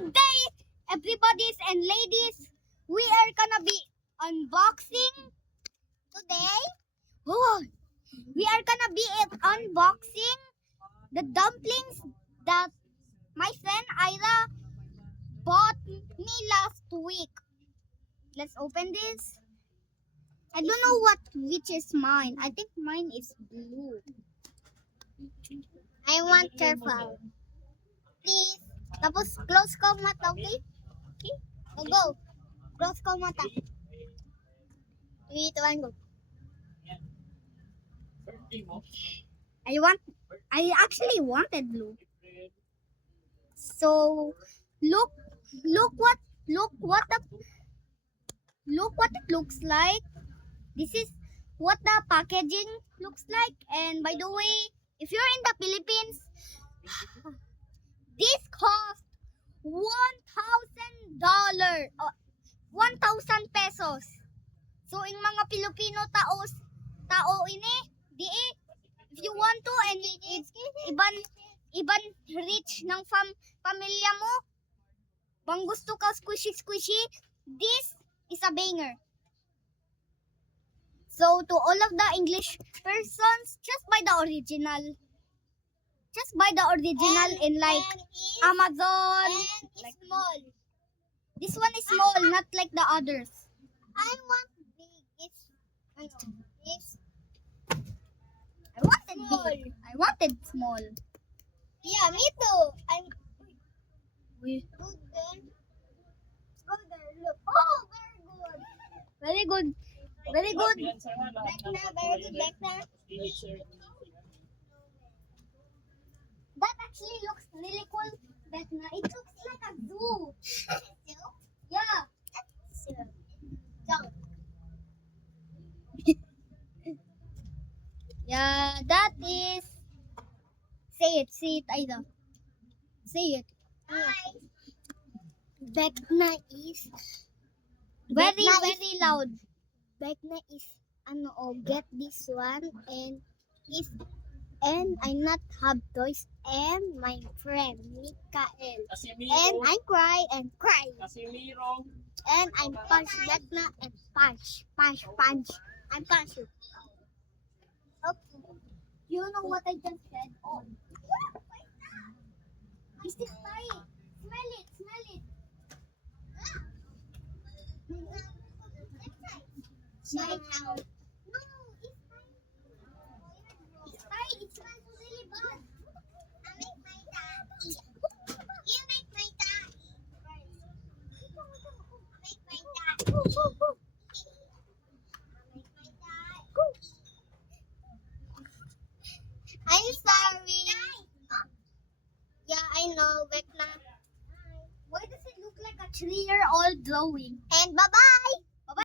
Today, everybody's and ladies, we are gonna be unboxing today. Oh, we are gonna be unboxing the dumplings that my friend Ira bought me last week. Let's open this. I don't know which is mine. I think mine is blue. I want purple. Please. Tapos close ko mata, okay? Okay? Go. Close ko mata. 3, 2, 1, go. I actually wanted blue. So look what it looks like. This is what the packaging looks like. And by the way, if you're in the Philippines, this cost $1,000. 1,000 pesos. So in mga Pilipino tao ini, if you want to and iban rich ng pamilya mo, bang gusto ka squishy, this is a banger. So to all of the English persons, just buy the original. Just buy the original in like Amazon. And Like, small. this one is small, not like the others. I want big. It's I wanted Small. big. I wanted small. yeah, me too. I'm We- good then. Go there, look. Oh, very good. Very good. Vecna, very good, Vecna. That actually looks really cool. Vecna. It looks like a zoo. Yeah. Jump. Yeah, that is. Say it, Aida. Say it. Hi. Vecna is Very, Vecna is- very loud. Vecna is get this one and I not have toys and my friend Mikael and I cry and cry and I'm punch Vecna and punch. I'm punch you. Okay. You know what I just said? Oh. This is fire. Smell it. Smile out. No, it's fine. It's fine. It smells really bad. I make my daddy. You make my daddy. I make my daddy. I make my daddy. I'm sorry. Yeah, I know, Vecna. Why does it look like a 3-year-old drawing? And bye-bye.